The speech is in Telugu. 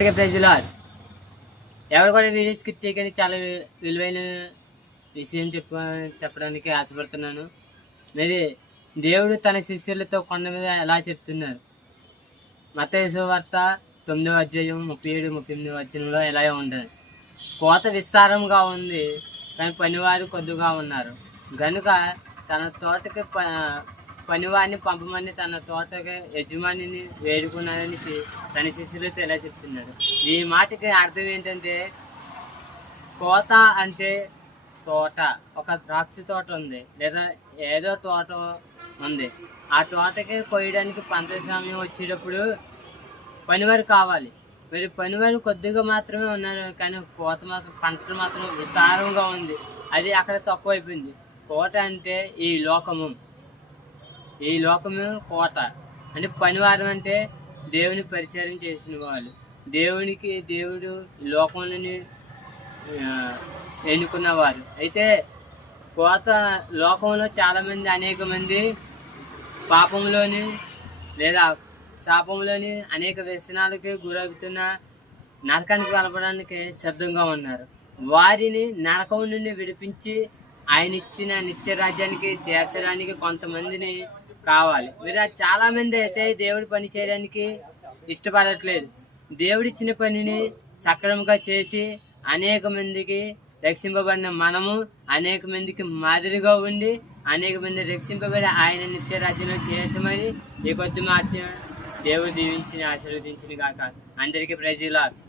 ప్రజలు ఎవరు కూడా వీడియో స్కిప్ చేయకని చాలా విలువైన విషయం చెప్పడానికి ఆశపడుతున్నాను. మరి దేవుడు తన శిష్యులతో కొండ మీద ఎలా చెప్తున్నారు? మత్తయి సువార్త 9వ అధ్యాయం 37, 38 వచనంలో ఎలా ఉంటుంది? కోత విస్తారంగా ఉంది, కానీ పనివారు కొద్దిగా ఉన్నారు. గనుక తన తోటకి పనివారిని పంపమని తన తోటకి యజమానిని వేడుకున్నానని తన శిష్యులతో ఎలా చెప్తున్నాడు. ఈ మాటకి అర్థం ఏంటంటే, కోత అంటే తోట, ఒక ద్రాక్ష తోట ఉంది లేదా ఏదో తోట ఉంది. ఆ తోటకి కొయ్యడానికి పంట సమయం వచ్చేటప్పుడు పనివారు కావాలి. మరి పనివారు కొద్దిగా మాత్రమే ఉన్నారు, కానీ కోత మాత్రం పంటలు మాత్రం విస్తారంగా ఉంది. అది అక్కడ తక్కువైపోయింది. కోట అంటే ఈ లోకము కోట అంటే పనివారం అంటే దేవుని పరిచయం చేసిన వాళ్ళు, దేవుడు లోకంలోని ఎన్నుకున్నవారు. అయితే కోత లోకంలో చాలామంది అనేక మంది పాపంలోని లేదా శాపంలోని అనేక వ్యసనాలకి గురవుతున్న నరకానికి వెళ్ళడానికి సిద్ధంగా ఉన్నారు. వారిని నరకం నుండి విడిపించి ఆయన ఇచ్చిన నిత్య రాజ్యానికి చేర్చడానికి కొంతమందిని కావాలి. మీరు చాలా మంది అయితే దేవుడి పని చేయడానికి ఇష్టపడట్లేదు. దేవుడిచ్చిన పనిని సక్రమంగా చేసి అనేక మందికి రక్షింపబడిన మనము అనేక మందికి మాదిరిగా ఉండి అనేక మంది రక్షింపబడి ఆయన నిత్య రాజ్యంలో చేర్చమని ఈ కొద్ది మాట దేవుడు దీవించి ఆశీర్వదించిన గాక. అందరికీ ప్రైజ్ ది లార్డ్.